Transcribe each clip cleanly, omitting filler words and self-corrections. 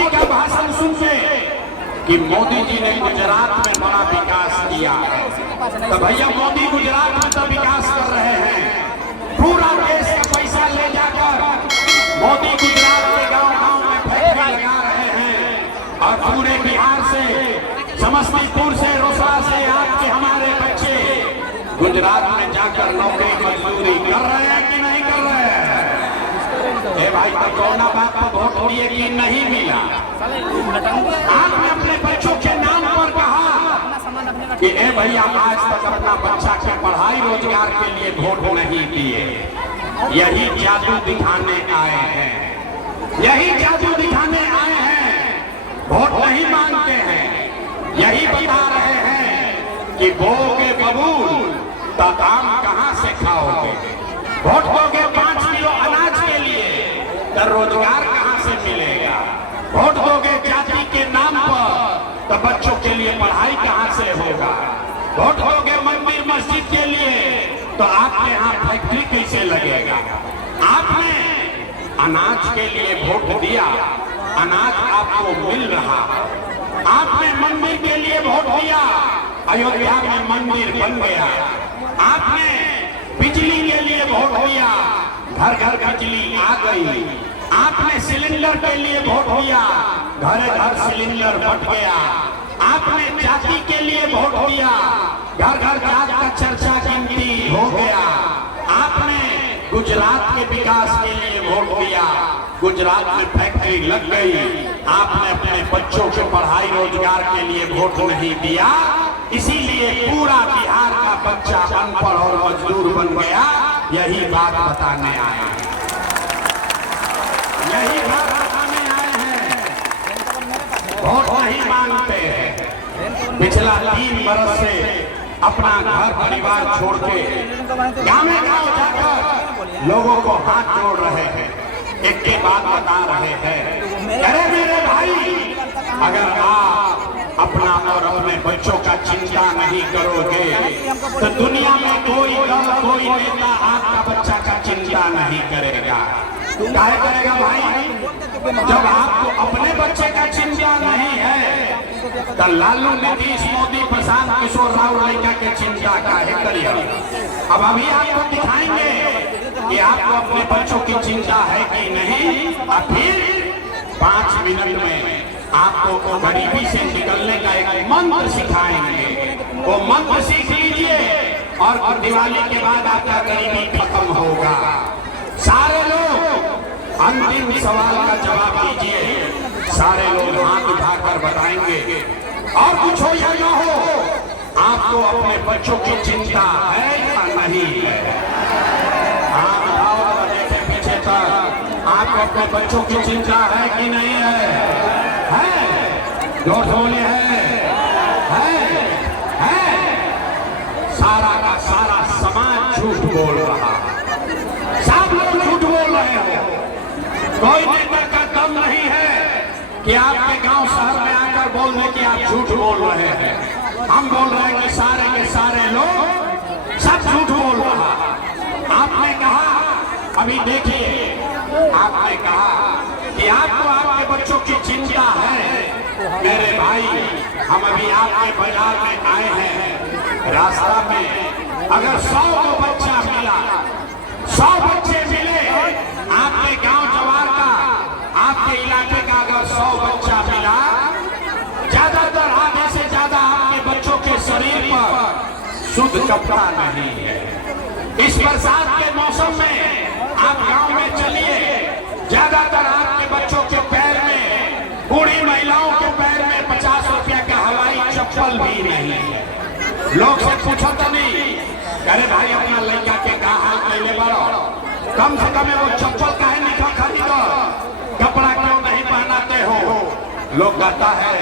मोदी का भाषण सुनते कि मोदी जी ने गुजरात में बड़ा विकास किया है, तो भैया मोदी गुजरात में तो विकास कर रहे हैं, पूरा देश का पैसा ले जाकर मोदी गुजरात के गांव-गांव में फैक्ट्री लगा रहे हैं और पूरे बिहार से, समस्तीपुर से, रोसड़ा से आपके हमारे बच्चे गुजरात में जाकर नौकरी मजदूरी कर रहे हैं कि नहीं कर रहे हैं? ए भाई, तो कोरोना बात पर वोट दिए कि नहीं मिला? आपने अपने बच्चों के नाम पर कहा कि ए भैया आज तक अपना बच्चा के पढ़ाई रोजगार के लिए वोट नहीं दिए, यही जादू दिखाने आए हैं, यही जादू दिखाने आए हैं, वोट नहीं मांगते हैं, यही बता रहे हैं कि बोगे बबूल तो आम कहां से खाओगे, वोट दोगे 5 किलो अनाज के लिए तो रोजगार कहां से मिलेगा, वोट दोगे जाति के नाम पर तो बच्चों के लिए पढ़ाई कहां से होगा, वोट दोगे मंदिर मस्जिद के लिए तो आपके यहाँ फैक्ट्री कैसे लगेगा? आपने अनाज के लिए वोट दिया, अनाज आपको मिल रहा, आपने मंदिर के लिए वोट दिया, अयोध्या में मंदिर बन गया, आपने बिजली के लिए वोट दिया, घर घर बिजली आ गई, आपने सिलेंडर के लिए वोट दिया, घर घर सिलेंडर बट गया, आपने जाति के लिए वोट दिया, घर घर जात का चर्चा गिनती हो गया, आपने गुजरात के विकास के लिए वोट दिया, गुजरात में फैक्ट्री लग गई, आपने अपने बच्चों के पढ़ाई रोजगार के लिए वोट नहीं दिया, इसीलिए पूरा बिहार का बच्चा अनपढ़ और मजदूर बन गया। यही बात बताने आए हैं, यही बात बताने आए हैं, वोट नहीं मांगते हैं। पिछला 3 बरस से अपना घर परिवार छोड़ के गाँव-गाँव जाकर लोगों को हाथ जोड़ रहे हैं, एक के बात बता रहे हैं, अरे मेरे भाई, अगर आप अपना और अपने बच्चों का चिंता नहीं करोगे तो दुनिया में कोई दल, कोई नेता आपका बच्चा का चिंता नहीं करेगा। काहे करेगा भाई? जब आपको अपने बच्चे का चिंता नहीं है तो लालू, नीतीश, मोदी, प्रशांत किशोर राव लड़का के चिंता काहे करिए? अब अभी आपको दिखाएंगे कि आपको अपने बच्चों की चिंता है कि नहीं, और फिर 5 मिनट में आपको गरीबी से निकलने का एक मंत्र सिखाएंगे, वो मंत्र सीख लीजिए और दिवाली के बाद आपका गरीबी खत्म होगा। सारे लोग अंतिम सवाल का जवाब दीजिए, सारे लोग हाथ उठाकर बताएंगे, और कुछ हो या न हो, आपको अपने बच्चों की चिंता है या नहीं है? हाथ उठाओ, देखें पीछे तक, आपको अपने बच्चों की चिंता है कि नहीं है? जोर से बोले है। सारा का सारा समाज झूठ बोल रहा, सब लोग झूठ बोल रहे हो, कोई नेता का दम नहीं है कि आपके गांव शहर में आकर बोल दे कि आप झूठ बोल रहे हैं। हम बोल रहे हैं कि सारे के सारे लोग सब झूठ बोल रहा। आपने कहा, अभी देखिए, आपने कहा कि आपको आपके बच्चों की चिंता है। मेरे भाई, हम अभी आपके बाजार में आए हैं, रास्ता में अगर 100 को बच्चा मिला, 100 बच्चे मिले, आपके गांव जवार का, आपके इलाके का अगर 100 बच्चा मिला, ज्यादातर आधे से ज्यादा आपके बच्चों के शरीर पर शुद्ध कपड़ा नहीं है। इस बरसात के मौसम में आप गांव में चलिए, ज्यादातर आपके बच्चों के पैर में, बूढ़ी महिलाओं के पैर में 50 रुपया का हवाई चप्पल भी नहीं है। लोग से पूछो तो नहीं, अरे भाई अपना लड़का के का हाल कैले बड़ो, कम से कम वो चप्पल का है नहीं खरीदो, कपड़ा क्यों नहीं पहनाते हो? लोग कहता है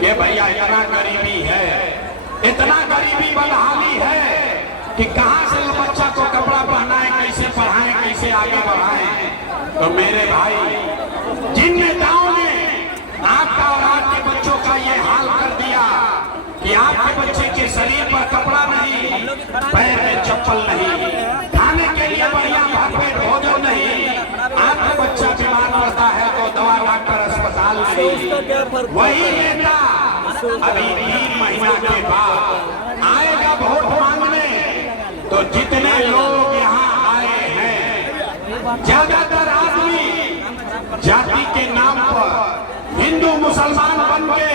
कि भैया इतना गरीबी है, इतना गरीबी बदहाली है कि कहां से बच्चा को कपड़ा पहनाएं, कैसे पढ़ाएं, कैसे आगे बढ़ाएं। तो मेरे भाई, जिन नेताओं ने आपका और आपके बच्चों का ये हाल कर दिया कि आपके बच्चे के शरीर पर कपड़ा नहीं, पैर में चप्पल नहीं, खाने के लिए बढ़िया भरपेट भोजन नहीं, आपका बच्चा बीमार पड़ता है तो दवा डॉक्टर अस्पताल में वही नेता अभी 3 महीना के बाद आएगा वोट मांगने। तो जितने लोग यहाँ आए हैं, ज्यादातर आदमी जाति के नाम पर हिंदू मुसलमान बन के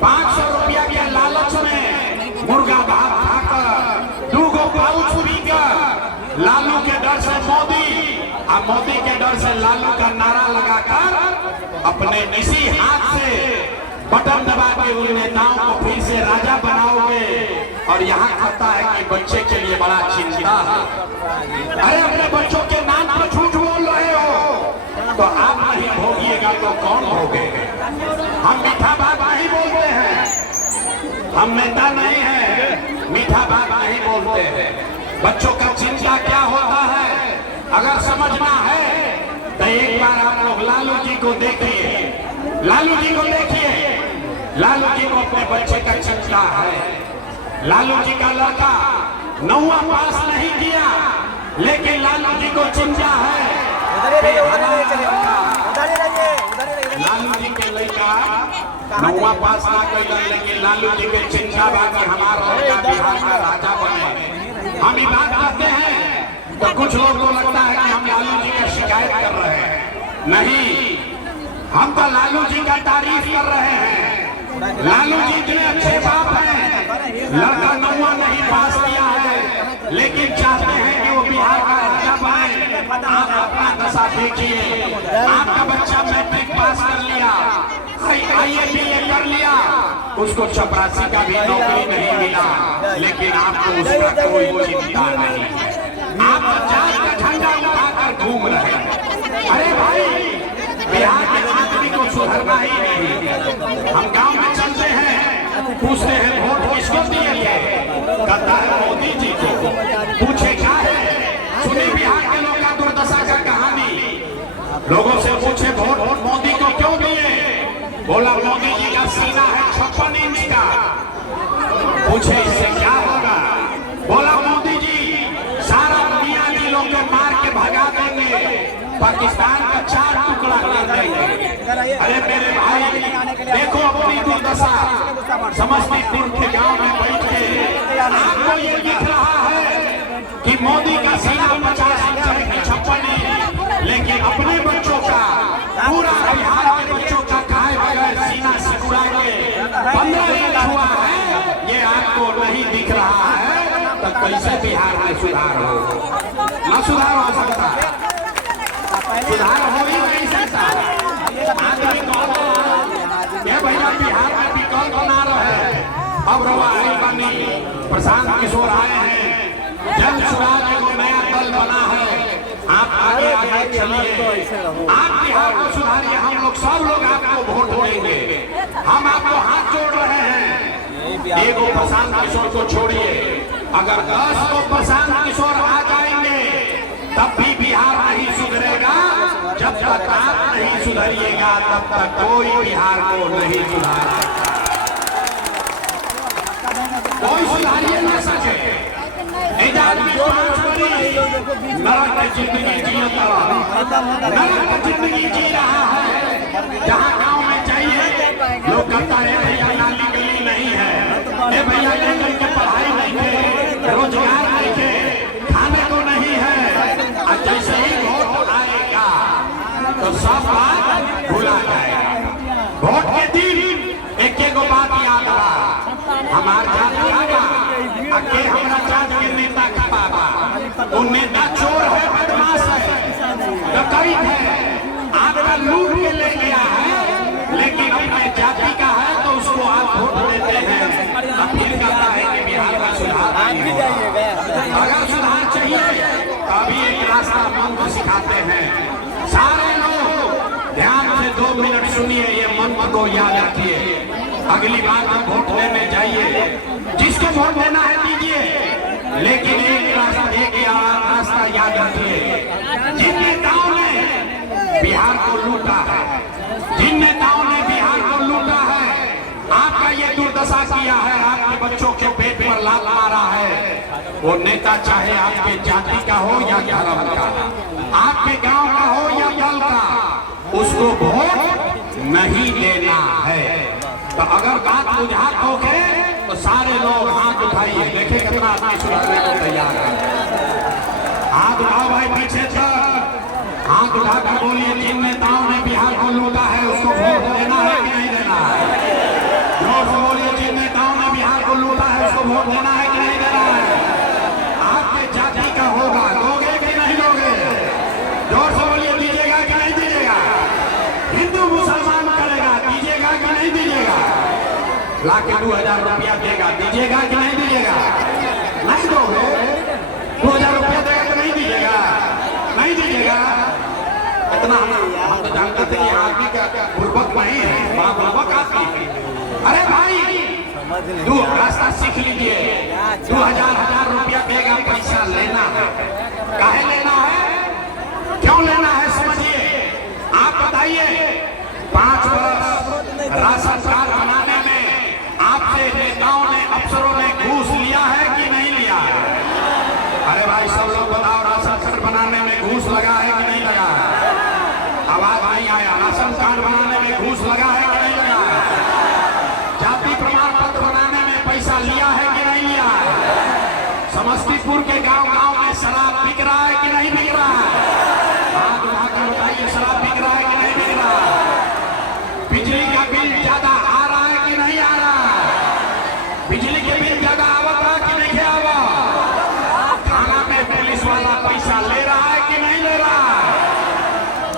500 रुपया के लालच में मुर्गा भात खाकर 2 गो पाउच पीकर लालू के डर से मोदी के डर से लालू का नारा लगाकर अपने इसी हाथ से बटन दबा के उन नेताओं को फिर से राजा बनाओगे। और यहाँ कहता है कि बच्चे के लिए बड़ा चिंता है। अरे अपने बच्चों के नाम पर झूठ बोल रहे हो तो आप नहीं भोगिएगा तो कौन भोगेगा? हम मीठा बात नहीं बोलते हैं, हम नेता नहीं है, मीठा बात नहीं बोलते हैं। बच्चों का चिंता क्या होता है अगर समझना है तो एक बार आप लोग लालू जी को देखिए, लालू जी को देखिए। लालू जी को अपने बच्चे का चिंता है। लालू जी का लड़का 9वां पास नहीं किया, लेकिन लालू जी को चिंता है। लालू जी के लड़का 9वां पास ना कर, लेकिन लालू जी के चिंता बा कि हमारा लड़का बिहार का राजा बने। हम ये बात करते हैं तो कुछ लोग को लगता है कि हम लालू जी का शिकायत कर रहे हैं। नहीं, हम तो लालू जी का तारीफ कर रहे हैं। लालू जी इतने अच्छे बाप हैं, लड़का 9वां नहीं पास किया है, लेकिन चाहते हैं कि वो बिहार का राजा बने। आप अपना दशा देखिए, आपका बच्चा मैट्रिक पास कर लिया, IABA कर लिया, उसको चपरासी का भी नौकरी नहीं मिला, लेकिन आपको उसका कोई चिंता नहीं। आप जात का झंडा उठाकर घूम रहे हैं। अरे भाई, बिहार के आदमी को सुधरना ही नहीं। हम गांव में चलते हैं, पूछते हैं वोट किसको दिए थे, कहता है मोदी जी को। पूछे क्या है, सुनी बिहार के लोग का दुर्दशा का कहानी। लोगों से पूछे वोट मोदी को क्यों दिए, बोला मोदी जी का सीना है 56 इंच का। पूछे इससे क्या होगा, बोला मोदी जी सारा दुनिया के लोग को मार के भगा देंगे, पाकिस्तान का 4 टुकड़ा कर देंगे। अरे मेरे भाई, देखो अपनी दुर्दशा। समस्तीपुर के गांव में बैठ के आपको ये दिख रहा है कि मोदी का सीना 50 इंच है 56 इंच, लेकिन अपने बच्चों का, पूरा बिहार के बच्चों का खाए बगैर सीना सिकुड़ा के 15 इंच हुआ है, ये आपको नहीं दिख रहा है। तो कैसे बिहार में सुधार हो? न सुधार हो सकता, सुधार हो ही नहीं सकता। आदमी भैया बिहार में विकल्प बना रहे। अब रवाई बनी, प्रशांत किशोर आए हैं, जन सुराज को नया दल बना है। आप आगे आगे चलिए, आप बिहार को सुधारिए। हम लोग सब लोग आपको वोट देंगे, हम आपको हाथ जोड़ रहे हैं। एगो प्रशांत किशोर को छोड़िए, अगर 10 को प्रशांत किशोर आ जाएंगे तब भी बिहार नहीं सुधरेगा। जब तक आप नहीं सुधरिएगा तब तक कोई बिहार को नहीं सुधार सकता। कोई सुधारिए ना सके। नरक की जिंदगी जिया, नरक की जिंदगी जी रहा है। जहाँ गांव में चाहिए लोग कहता है भैया नाली गली नहीं है, ए भैया लेकर के पढ़ाई नहीं है, रोजगार नहीं है, खाने को नहीं है। जैसे ही वोट आएगा तो सब बात भुला जाएगा। वोट के दिन एक बात याद रहा, हमार जात बाबा आगे हमारा जात के नेता का बाबा, वो नेता चोर है, बदमाश है, डकैत है, आपका लूट के ले गया है, लेकिन अपने जाति का है तो उसको आप वोट देते हैं। अब फिर कहता है कि बिहार का सुधार नहीं होगा। अगर सुधार चाहिए तो अभी एक रास्ता मंत्र सिखाते हैं। सारे लोग ध्यान से 2 मिनट सुनिए, ये मंत्र को याद रखिए। अगली बार आप वोट लेने जाइए, जिसको वोट देना है दीजिए, लेकिन एक रास्ता याद रखिए। जिन नेताओं ने बिहार को लूटा है, जिन नेताओं ने बिहार को लूटा है, आपका ये दुर्दशा किया है, आपके बच्चों के पेट पर लात मारा है, वो नेता चाहे आपके जाति का हो या धर्म का, आपके गांव का हो या दल का, उसको वोट नहीं देना है। तो अगर बात बुझात हो गए तो सारे लोग हाथ उठाइए, देखे कितना आदमी सुधरने को तैयार है। हाथ उठाओ भाई पीछे तक, हाथ उठाकर बोलिए जिन नेताओं ने बिहार को लूटा है उसको वोट देना है कि नहीं देना है। जोर से बोलिए जिन नेताओं ने बिहार को लूटा है उसको वोट देना है कि नहीं देना है। आपके जाति का होगा, दोगे कि नहीं दोगे? जोर से बोलिए दीजिएगा कि नहीं दीजिएगा। हिंदू मुसलमान करेगा, दीजिएगा कि नहीं दीजिएगा। लाके 2000 रुपया देगा, दीजिएगा कि नहीं दीजिएगा। नहीं दोगे 2000 रुपया देगा कि नहीं दीजिएगा, नहीं दीजिएगा। इतना हम तो जानते थे कि आदमी का बुर्बक नहीं है, बड़ा बुर्बक आदमी है। अरे भाई दो रास्ता सीख लीजिए, 2000 रुपया देगा, पैसा लेना है। काहे लेना है, क्यों लेना है समझिए। आप बताइए 5 वर्ष राशन कार्ड बनाने में आपसे नेताओं ने, अफसरों ने घूस लिया है कि नहीं लिया है। अरे भाई सब लोग बताओ, राशन कार्ड बनाने में घूस लगा है कि नहीं लगा है। आवाज नहीं आया। राशन कार्ड बनाने में घूस लगा है कि नहीं लगा है। जाति प्रमाण पत्र बनाने में पैसा लिया है कि नहीं लिया है। समस्तीपुर के गांव-गांव में शराब बिक रहा है कि नहीं बिक रहा है। हाथ उठाकर बताइए शराब बिक रहा है कि नहीं बिक रहा है। बिजली का बिल ज्यादा आ रहा है कि नहीं आ रहा है। बिजली के बिल ज्यादा आवत है कि नहीं आवत। थाना में पुलिस वाला पैसा ले रहा है कि नहीं ले रहा है।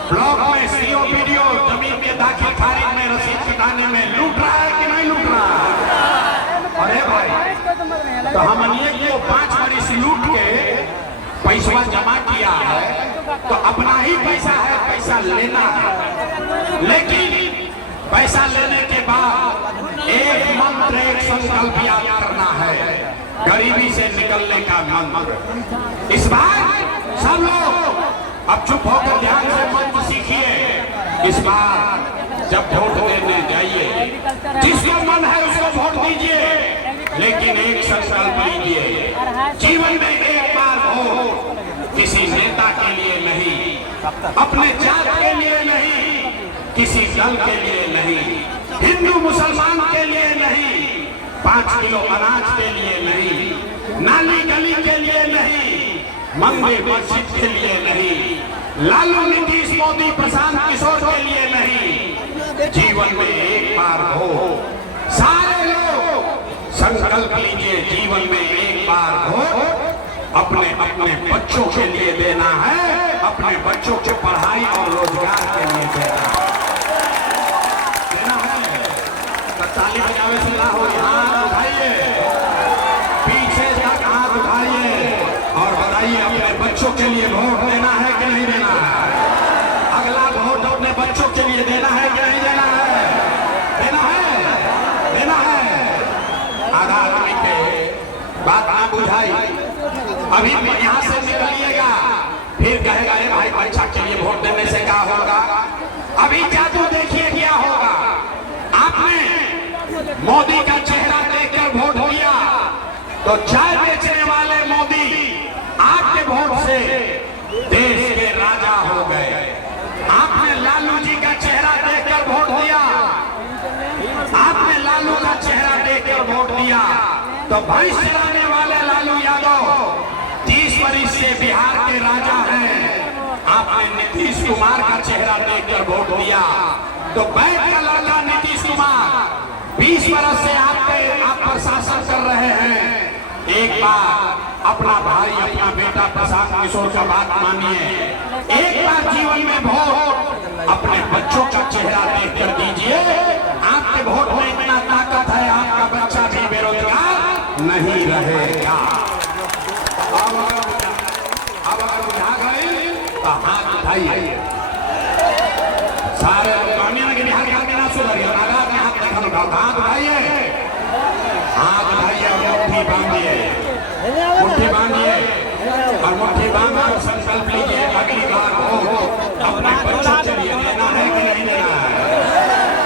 ब्लॉक में सीओ वीडियो जमीन के दाखिल खारिज में रसीद कटाने में लूट रहा है कि नहीं लूट रहा है। अरे भाई तो हमने को 5 वर्ष लूट के पैसा जमा किया है तो अपना ही पैसा है, पैसा लेना है। लेकिन पैसा लेने के बाद एक मंत्र, एक संकल्प याद करना है, गरीबी से निकलने का मंत्र। इस बार सब लोग अब चुप होकर ध्यान से मंत्र सीखिए। इस बार जब वोट देने जाइए, जिसका मन है उसको वोट दीजिए, लेकिन एक संकल्प लीजिए, जीवन में एक बार वोट किसी नेता के लिए नहीं, अपने जात के लिए नहीं, किसी दल के लिए नहीं, हिंदू मुसलमान के लिए नहीं, 5 किलो अनाज के लिए नहीं, नाली गली के लिए नहीं, मंदिर मस्जिद के लिए नहीं, लालू नीतीश मोदी प्रशांत किशोर के लिए नहीं, जीवन में एक बार हो। सारे लोग संकल्प लीजिए, जीवन में एक बार हो अपने अपने बच्चों के लिए देना है, अपने बच्चों की पढ़ाई और रोजगार के लिए देना है। तो ताली बजावे से ना हो, हाथ उठाइए, पीछे तक हाथ उठाइए और बताइए अपने बच्चों के लिए वोट देना है कि नहीं देना है। अगला वोट अपने बच्चों के लिए देना है कि नहीं देना है। देना है, देना है। आधा आदमी के बात ना बुझाई, अभी यहाँ से निकलिएगा फिर कहेगा अरे भाई परीक्षा के लिए वोट देने से क्या होगा। अभी जादू देखिए क्या होगा। आपने मोदी का चेहरा देखकर वोट दिया तो चाय बेचने वाले मोदी आपके वोट से देश के राजा हो गए। आपने लालू जी का चेहरा देखकर वोट दिया, आपने लालू का चेहरा देखकर वोट दिया तो भैंस चलाने वाले लालू यादव 30 वर्ष से बिहार के राजा हैं। आपने नीतीश कुमार का चेहरा देखकर वोट दिया तो बैठ का लड़का नीतीश कुमार 20 वर्ष से आप पर शासन कर रहे हैं। एक बार अपना भाई, अपना बेटा प्रशांत किशोर का बात मानिए, एक बार जीवन में वोट अपने बच्चों का चेहरा देखकर दीजिए। आपके वोट में इतना ताकत है, आपका बच्चा भी बेरोजगार नहीं रहेगा। अब अगर बुझा गए तो हाथ उठाइए। सारे कानून के बिहार के ना सुधरिए, हाथ उठाइए, हाथ उठाइए, मुट्ठी बांधिए, मुट्ठी बांधिए और मुट्ठी बांधकर संकल्प लीजिए अगली बार हो अपने बच्चों के लिए देना है कि नहीं देना है।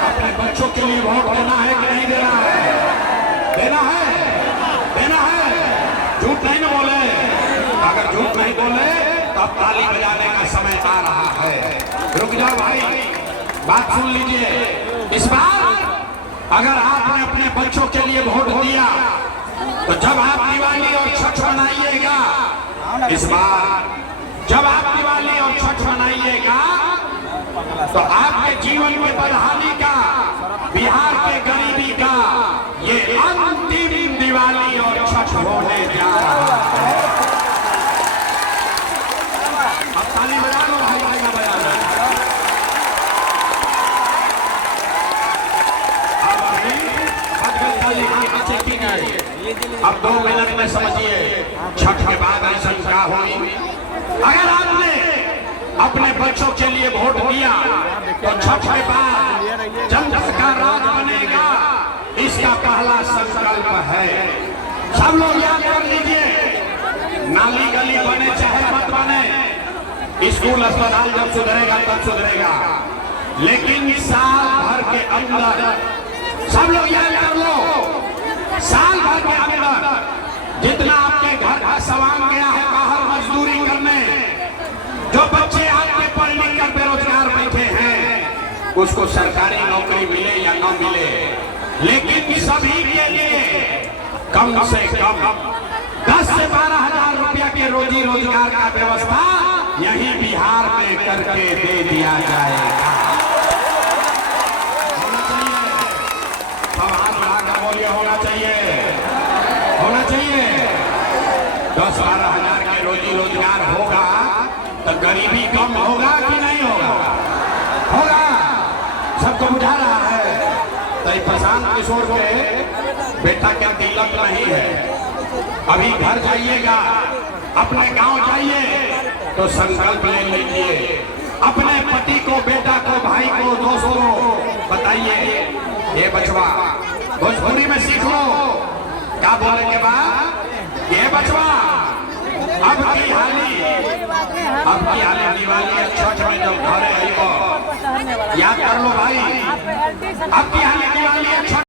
अपने बच्चों के लिए वोट देना है कि नहीं देना है। देना है, देना है। झूठ नहीं न बोले, अगर झूठ नहीं बोले तो अब ताली बजाने का समय आ रहा है। रुक जाओ भाई, बात सुन लीजिए, इस बार अगर आपने अपने बच्चों के लिए वोट दिया तो जब आप दिवाली और छठ मनाइएगा, इस बार जब आप दिवाली और छठ मनाइएगा तो आपके जीवन में बदहाली का, बिहार के गरीबी का ये अंतिम दिवाली और छठ होने जा रहा है। अब ताली बजा लो भाई, भाई का बजाना। अब 2 मिनट में समझिए छठ के बाद ऐसा क्या हुई। अगर आपने अपने बच्चों के लिए वोट दिया तो छठ के बाद जनता का राज बनेगा, इसका पहला संकल्प है। सब लोग याद कर लीजिए, नाली गली बने चाहे मत बने, स्कूल अस्पताल जब सुधरेगा तब सुधरेगा, लेकिन साल भर के अंदर, सब लोग याद कर लो, साल भर के अंदर जितना आपके घर का सामान गया है बाहर मजदूरी करने, जो बच्चे आपके पढ़ लिख कर बेरोजगार बैठे हैं, उसको सरकारी नौकरी मिले या न मिले, लेकिन सभी के लिए कम से कम 10 से 12 हजार रुपया के रोजी रोजगार का व्यवस्था यही बिहार में करके दे दिया जाएगा। होना चाहिए, सब हाथ लगा बोलिए, होना चाहिए, होना चाहिए। 10-12 हजार के रोजी रोजगार होगा तो गरीबी कम होगा कि नहीं होगा? होगा, सबको बुझा रहा है। तो प्रशांत किशोर के बेटा क्या तिलक नहीं है, अभी घर जाइएगा, अपने गांव जाइए तो संकल्प ले लीजिए, अपने पति को, बेटा को, भाई को, दोस्तों को बताइए, ये बचवा भोजपुरी में सीख लो, क्या बोले के बाद, ये बचवा अब की हाली दिवाली छठ में जब घरे आई, याद कर लो भाई, अब की हाली दिवाली छठ